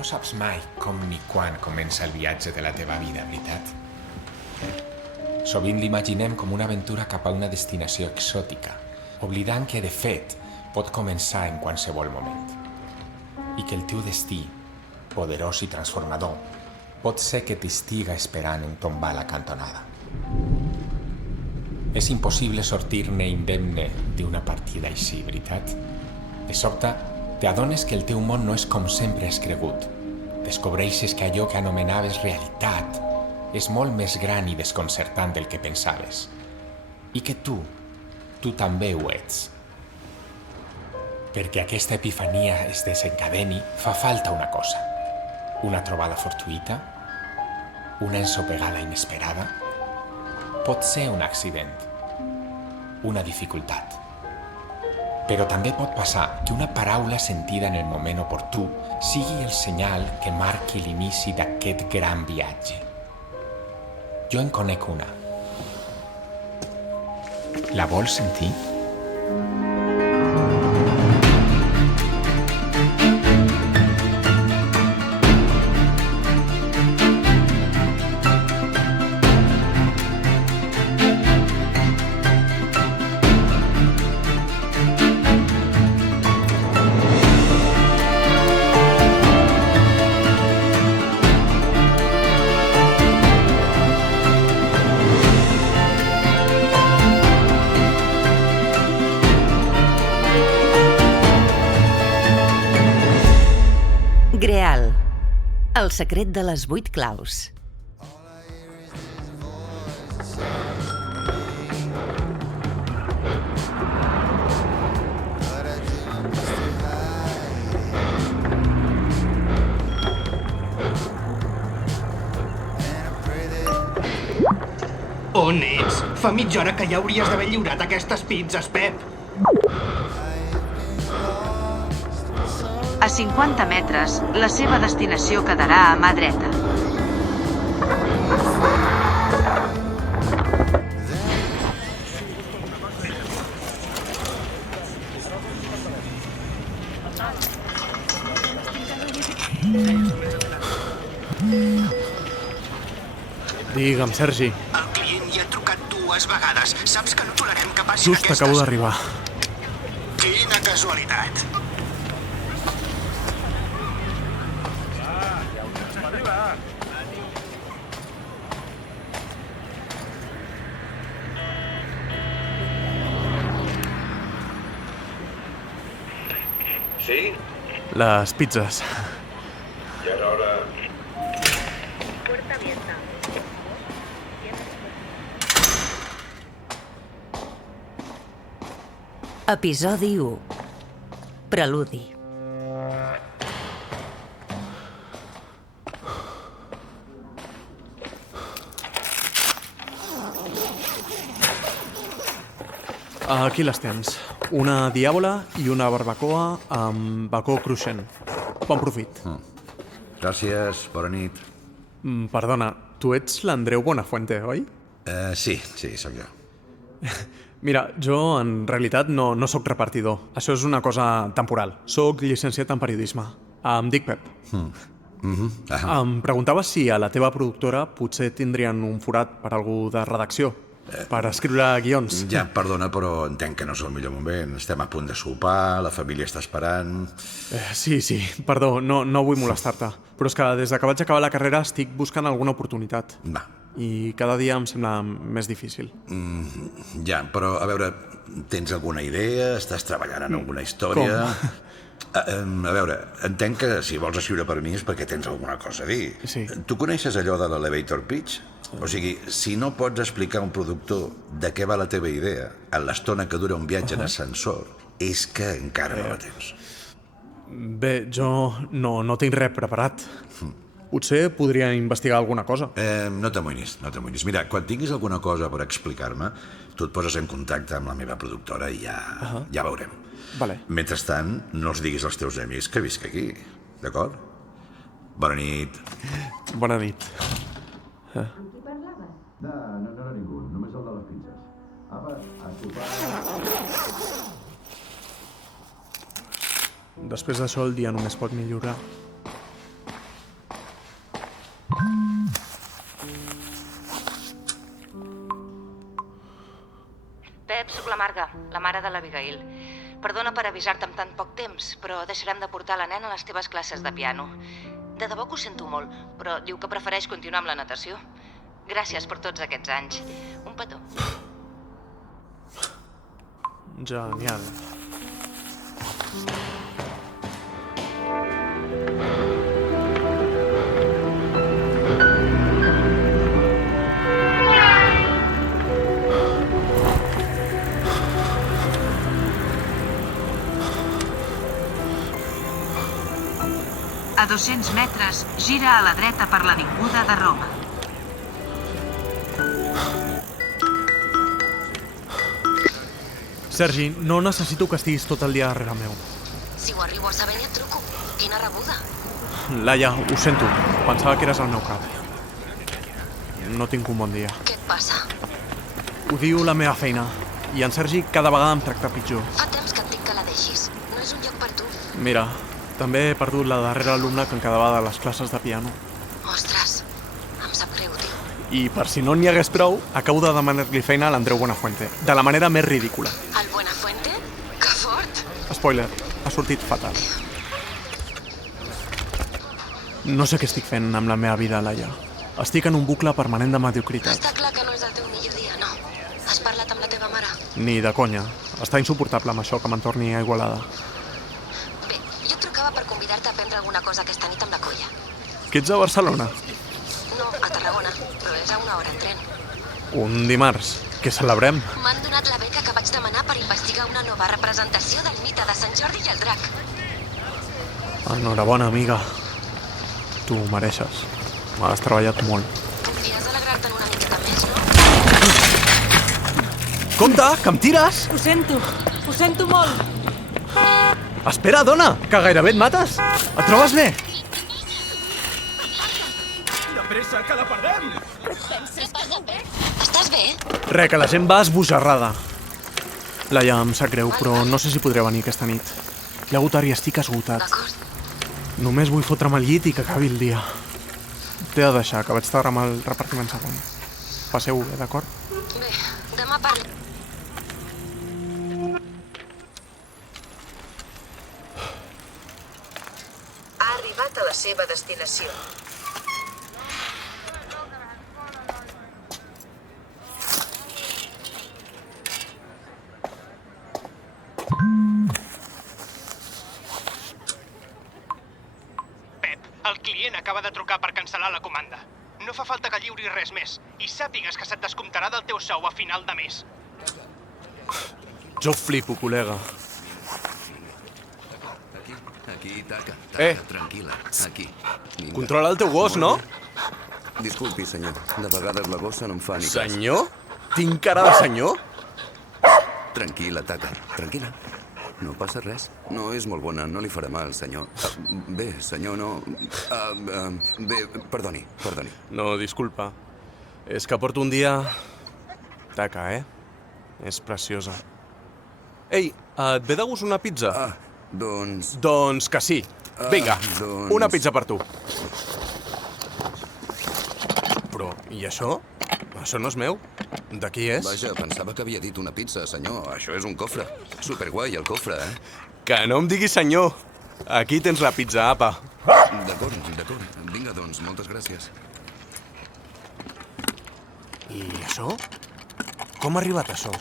No saps mai com ni quan comença el viatge de la teva vida, veritat? Sovint l'imaginem com una aventura cap a una destinació exòtica, oblidant que, de fet, pot començar en qualsevol moment. I que el teu destí, poderós i transformador, pot ser que t'estiga esperant en tombar la cantonada. És impossible sortir-ne indemne d'una partida així, veritat? De sobte, t'adones que el teu món no és com sempre has cregut. Descobreixes que allò que anomenaves realitat és molt més gran i desconcertant del que pensaves. I que tu també ho ets. Perquè aquesta epifania es desencadeni, fa falta una cosa. Una trobada fortuïta? Una ensopegada inesperada? Pot ser un accident, una dificultat. Però també pot passar que una paraula sentida en el moment oportú sigui el senyal que marqui l'inici d'aquest gran viatge. Jo en conec una. La vols sentir? Greal, el secret de les 8 claus. On ets? Fa mitja hora que ja hauries d'haver lliurat aquestes pizzas, Pep. A 50 metres, la seva destinació quedarà a mà dreta. Digue'm, Sergi. El client hi ha trucat 2 vegades. Saps que no tolerem que passin Just aquestes... acabo d'arribar. Quina casualitat. Sí? Les pizzas. Ja era hora. Episodi 1. Preludi. Aquí les tens. Una diàbola i una barbacoa amb bacó cruixent. Bon profit. Gràcies, bona nit. Perdona, tu ets l'Andreu Buenafuente, oi? Sí, sóc jo. Mira, jo en realitat no sóc repartidor. Això és una cosa temporal. Soc llicenciat en periodisme. Em dic Pep. Em preguntava si a la teva productora potser tindrien un forat per algú de redacció, per escriure guions. Ja, perdona, però entenc que no és el millor moment. Estem a punt de sopar, la família està esperant... Sí, perdó, no vull molestar-te. Però és que des que vaig acabar la carrera estic buscant alguna oportunitat. Va. I cada dia em sembla més difícil. Ja, però a veure, tens alguna idea? Estàs treballant en alguna història? Com? A veure, entenc que si vols escriure per mi és perquè tens alguna cosa a dir. Sí. Tu coneixes allò de l'elevator pitch? O sigui, si no pots explicar a un productor de què va la teva idea en l'estona que dura un viatge en ascensor, és que encara no la tens. Bé, jo no tinc res preparat. Potser podria investigar alguna cosa. No t'amoïnis. Mira, quan tinguis alguna cosa per explicar-me, tu et poses en contacte amb la meva productora i ja veurem. Vale. Mentrestant, no els diguis als teus amics que visc aquí, d'acord? Bona nit. Bona nit. No era ningú, només el de les pizzas. Apa, a sopar... Després d'això el dia només pot millorar. Pep, sóc la Marga, la mare de l'Abigail. Perdona per avisar-te amb tan poc temps, però deixarem de portar la nena a les teves classes de piano. De debò que ho sento molt, però diu que prefereix continuar amb la natació. Gràcies per tots aquests anys. Un petó. Genial. A 200 metres, gira a la dreta per l'avinguda de Roma. Sergi, no necessito que estiguis tot el dia darrere meu. Si ho arribo a saber ni et truco. Quina rebuda. Laia, ho sento. Pensava que eres al meu cap. No tinc un bon dia. Què et passa? Odio la meva feina. I en Sergi cada vegada em tracta pitjor. Fa temps que et dic que la deixis. No és un lloc per tu. Mira, també he perdut la darrera alumna que em quedava de les classes de piano. Ostres, em sap greu, tio. I per si no n'hi hagués prou, acabo de demanar-li feina a l'Andreu Buenafuente, de la manera més ridícula. El Buenafuente? Que fort! Spoiler, ha sortit fatal. No sé què estic fent amb la meva vida, Laia. Estic en un bucle permanent de mediocritat. Està clar que no és el teu millor dia, no? Has parlat amb la teva mare? Ni de conya. Està insuportable amb això que me'n torni a Igualada. Bé, jo et trucava per convidar-te a prendre alguna cosa aquesta nit amb la colla. Que ets a Barcelona? No, a Tarragona, però és a 1 hora en tren. Un dimarts. Què celebrem? M'han donat la beca que vaig demanar per investigar una nova representació del mite de Sant Jordi i el drac. Enhorabona, amiga. Tu ho mereixes. Has treballat molt. Podries alegrar-te'n una miqueta més, no? Compte, que em tires! Ho sento molt. Espera, dona, que gairebé et mates. Et trobes bé? Estàs bé? Que la gent va esbojarrada. Laia, em sap greu, però no sé si podré venir aquesta nit. Hi ha hagut i estic esgotat. D'acord. Només vull fotre'm al llit i que acabi el dia. T'he de deixar, que vaig tardar amb el repartiment segon. Passeu-ho bé, d'acord? Bé, demà parlem. Ha arribat a la seva destinació. El client acaba de trucar per cancel·lar la comanda. No fa falta que lliuris res més. I sàpigues que se't descomptarà del teu sou a final de mes. Jo flipo, col·lega. Aquí, taca, tranquil·la, aquí. Vinga. Controla el teu gos, no? Disculpi, senyor. De vegades la gossa no em fa ni cas. Senyor? Tinc cara de senyor? Tranquil·la, taca, tranquil·la. No passa res. No és molt bona, no li farà mal, senyor. Bé, senyor, no... Bé, perdoni. No, disculpa. És que porto un dia... Taca, És preciosa. Ei, et ve de gust una pizza? Doncs... Doncs que sí. Vinga, doncs- una pizza per tu. Però, i això? Això no és meu? De qui és? Vaja, pensava que havia dit una pizza, senyor. Això és un cofre. Superguai, el cofre, Que no em diguis senyor. Aquí tens la pizza, apa. D'acord. Vinga, doncs, moltes gràcies. I això? Com ha arribat això?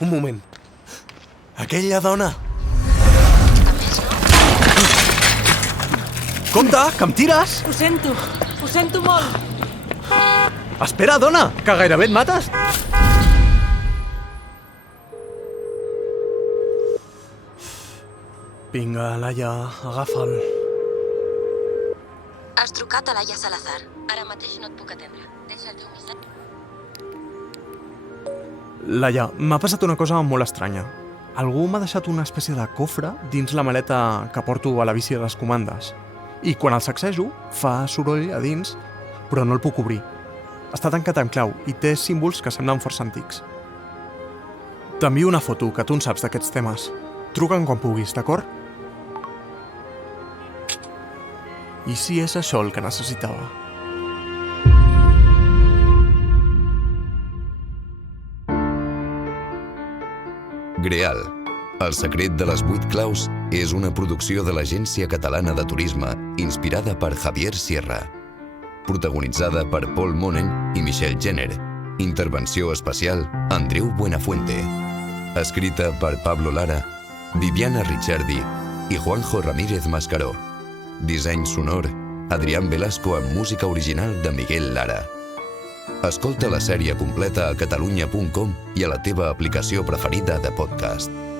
Un moment. Aquella dona. Compte, que em tires! Ho sento molt. Espera, dona, que gairebé et mates. Vinga, Laia, agafa'l. Has trucat a Laia Salazar. Ara mateix no et puc atendre. Deixa el teu missatge. Laia, m'ha passat una cosa molt estranya. Algú m'ha deixat una espècie de cofre dins la maleta que porto a la bici de les comandes. I quan el sacsejo, fa soroll a dins, però no el puc obrir. Està tancat en clau i té símbols que semblen força antics. T'envio una foto, que tu en saps d'aquests temes. Truca'm quan puguis, d'acord? I si és això el que necessitava? Greal, el secret de les 8 claus és una producció de l'Agència Catalana de Turisme inspirada per Javier Sierra. Protagonitzada per Paul Monen i Michelle Jenner. Intervenció especial Andreu Buenafuente. Escrita per Pablo Lara, Viviana Ricciardi i Juanjo Ramírez Mascaró. Disseny sonor Adrián Velasco amb música original de Miguel Lara. Escolta la sèrie completa a catalunya.com i a la teva aplicació preferida de podcast.